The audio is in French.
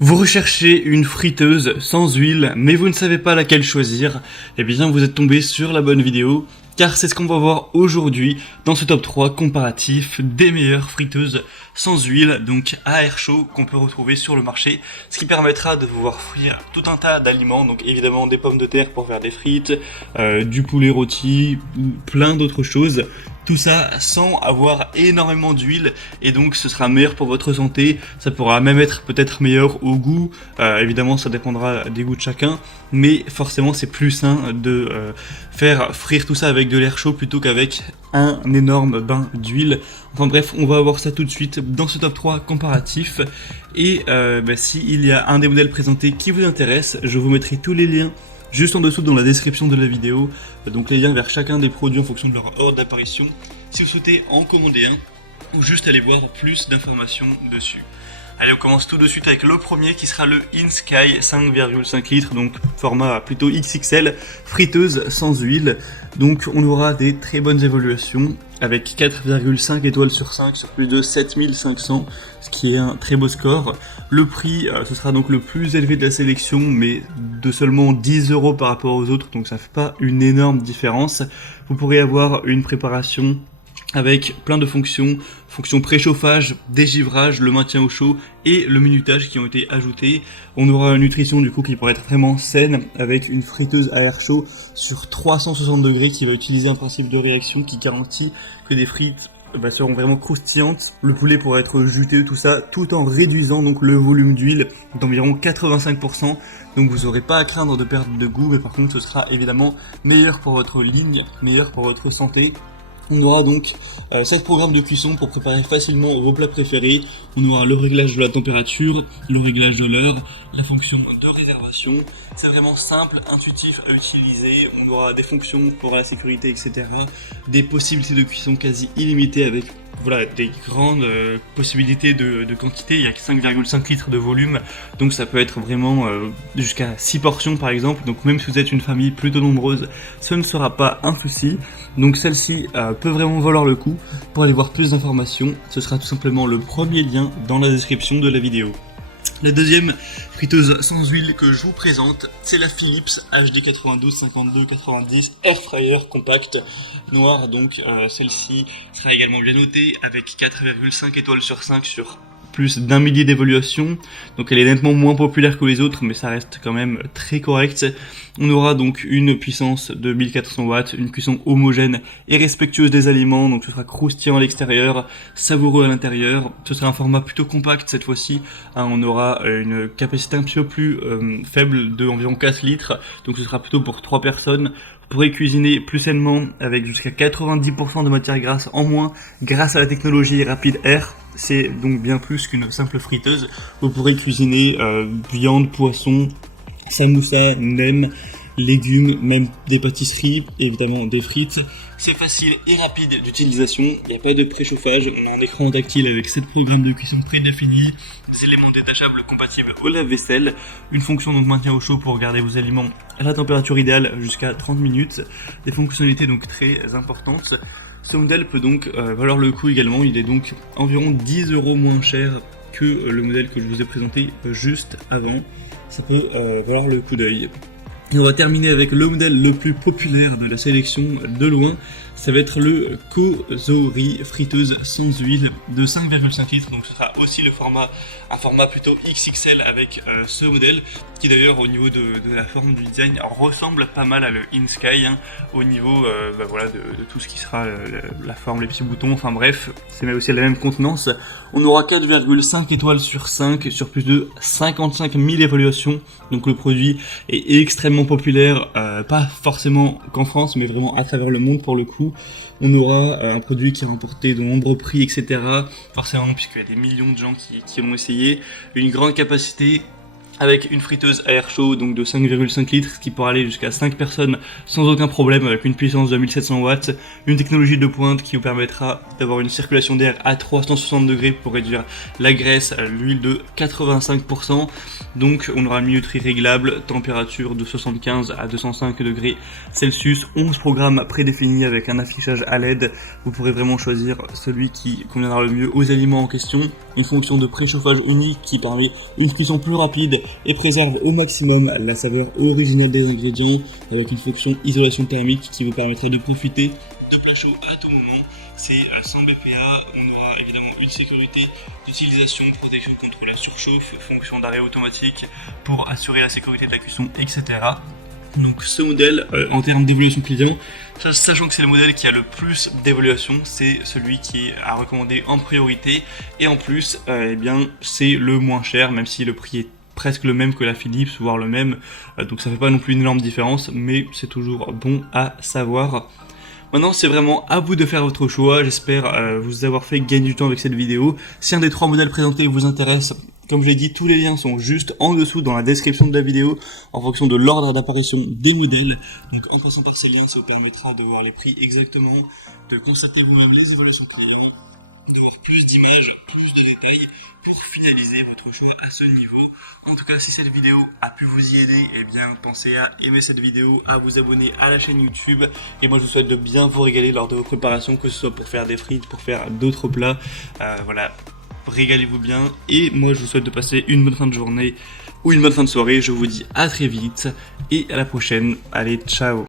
Vous recherchez une friteuse sans huile, mais vous ne savez pas laquelle choisir, eh bien vous êtes tombé sur la bonne vidéo, car c'est ce qu'on va voir aujourd'hui dans ce top 3 comparatif des meilleures friteuses sans huile, donc à air chaud, qu'on peut retrouver sur le marché, ce qui permettra de vous voir frire tout un tas d'aliments, donc évidemment des pommes de terre pour faire des frites, du poulet rôti, plein d'autres choses. Tout ça sans avoir énormément d'huile et donc ce sera meilleur pour votre santé. Ça pourra même être peut-être meilleur au goût. Évidemment ça dépendra des goûts de chacun, mais forcément c'est plus sain de faire frire tout ça avec de l'air chaud plutôt qu'avec un énorme bain d'huile. Enfin bref, on va voir ça tout de suite dans ce top 3 comparatif. Et s'il y a un des modèles présentés qui vous intéresse, je vous mettrai tous les liens juste en dessous dans la description de la vidéo, donc les liens vers chacun des produits en fonction de leur ordre d'apparition, si vous souhaitez en commander un, ou juste aller voir plus d'informations dessus. Allez, on commence tout de suite avec le premier qui sera le InSky 5,5 litres, donc format plutôt XXL, friteuse sans huile. Donc on aura des très bonnes évaluations avec 4,5 étoiles sur 5 sur plus de 7500, ce qui est un très beau score. Le prix, ce sera donc le plus élevé de la sélection, mais de seulement 10 € par rapport aux autres, donc ça fait pas une énorme différence. Vous pourrez avoir une préparation avec plein de fonctions préchauffage, dégivrage, le maintien au chaud et le minutage qui ont été ajoutés. On aura une nutrition du coup qui pourrait être vraiment saine avec une friteuse à air chaud sur 360 degrés qui va utiliser un principe de réaction qui garantit que des frites seront vraiment croustillantes. Le poulet pourra être juteux, tout ça, tout en réduisant donc le volume d'huile d'environ 85%. Donc vous n'aurez pas à craindre de perdre de goût, mais par contre ce sera évidemment meilleur pour votre ligne, meilleur pour votre santé. On aura donc 7 programmes de cuisson pour préparer facilement vos plats préférés. On aura le réglage de la température, le réglage de l'heure, la fonction de réservation. C'est vraiment simple, intuitif à utiliser. On aura des fonctions pour la sécurité, etc. Des possibilités de cuisson quasi illimitées avec des grandes possibilités de quantité. Il y a que 5,5 litres de volume, donc ça peut être vraiment jusqu'à 6 portions par exemple. Donc même si vous êtes une famille plutôt nombreuse, ce ne sera pas un souci. Donc celle-ci peut vraiment valoir le coup. Pour aller voir plus d'informations, ce sera tout simplement le premier lien dans la description de la vidéo. La deuxième friteuse sans huile que je vous présente, c'est la Philips HD 92 52 90 Air Fryer Compact noire. Donc celle-ci sera également bien notée avec 4,5 étoiles sur 5 sur plus d'un millier d'évaluations. Donc elle est nettement moins populaire que les autres, mais ça reste quand même très correct. On aura donc une puissance de 1400 watts, une cuisson homogène et respectueuse des aliments, donc ce sera croustillant à l'extérieur, savoureux à l'intérieur. Ce sera un format plutôt compact cette fois-ci, on aura une capacité un petit peu plus faible de environ 4 litres, donc ce sera plutôt pour 3 personnes. Vous pourrez cuisiner plus sainement avec jusqu'à 90% de matière grasse en moins grâce à la technologie Rapid Air. C'est donc bien plus qu'une simple friteuse. Vous pourrez cuisiner viande, poisson, samoussa, nem, légumes, même des pâtisseries, évidemment des frites. C'est facile et rapide d'utilisation, il n'y a pas de préchauffage, on a un écran tactile avec 7 programmes de cuisson prédéfinis, des éléments détachables compatibles au lave-vaisselle, une fonction donc maintien au chaud pour garder vos aliments à la température idéale jusqu'à 30 minutes, des fonctionnalités donc très importantes. Ce modèle peut donc valoir le coup également, il est donc environ 10 € moins cher que le modèle que je vous ai présenté juste avant. Ça peut valoir le coup d'œil. Et on va terminer avec le modèle le plus populaire de la sélection de loin, ça va être le Kozori friteuse sans huile de 5,5 litres, donc ce sera aussi un format plutôt XXL avec ce modèle, qui d'ailleurs au niveau de la forme du design ressemble pas mal à le InSky, au niveau de tout ce qui sera la forme, les petits boutons, enfin bref, c'est aussi la même contenance. On aura 4,5 étoiles sur 5 sur plus de 55 000 évaluations, donc le produit est extrêmement populaire, pas forcément qu'en France, mais vraiment à travers le monde pour le coup. On aura un produit qui a remporté de nombreux prix, etc. Forcément, puisqu'il y a des millions de gens qui l'ont essayé. Une grande capacité avec une friteuse à air chaud donc de 5,5 litres, ce qui pourra aller jusqu'à 5 personnes sans aucun problème, avec une puissance de 1700 watts, une technologie de pointe qui vous permettra d'avoir une circulation d'air à 360 degrés pour réduire la graisse, l'huile de 85%, donc on aura une minuterie réglable, température de 75 à 205 degrés Celsius, 11 programmes prédéfinis avec un affichage à LED, vous pourrez vraiment choisir celui qui conviendra le mieux aux aliments en question, une fonction de préchauffage unique qui permet une cuisson plus rapide et préserve au maximum la saveur originelle des ingrédients, avec une fonction isolation thermique qui vous permettra de profiter de plats chauds à tout moment. C'est à 100 BPA, on aura évidemment une sécurité d'utilisation, protection contre la surchauffe, fonction d'arrêt automatique pour assurer la sécurité de la cuisson, etc. Donc ce modèle, en termes d'évaluation client, sachant que c'est le modèle qui a le plus d'évaluation, c'est celui qui est à recommander en priorité, et en plus, eh bien, c'est le moins cher, même si le prix est presque le même que la Philips, voire le même, donc ça fait pas non plus une énorme différence, mais c'est toujours bon à savoir. Maintenant, c'est vraiment à vous de faire votre choix. J'espère vous avoir fait gagner du temps avec cette vidéo. Si un des 3 modèles présentés vous intéresse, comme je l'ai dit, tous les liens sont juste en dessous dans la description de la vidéo en fonction de l'ordre d'apparition des modèles. Donc en passant par ces liens, ça vous permettra de voir les prix exactement, de constater vous-même les évolutions clients, de voir plus d'images, plus de détails pour finaliser votre choix à ce niveau. En tout cas, si cette vidéo a pu vous y aider, eh bien pensez à aimer cette vidéo, à vous abonner à la chaîne YouTube, et moi je vous souhaite de bien vous régaler lors de vos préparations, que ce soit pour faire des frites, pour faire d'autres plats, voilà, régalez-vous bien, et moi je vous souhaite de passer une bonne fin de journée ou une bonne fin de soirée. Je vous dis à très vite et à la prochaine. Allez, ciao.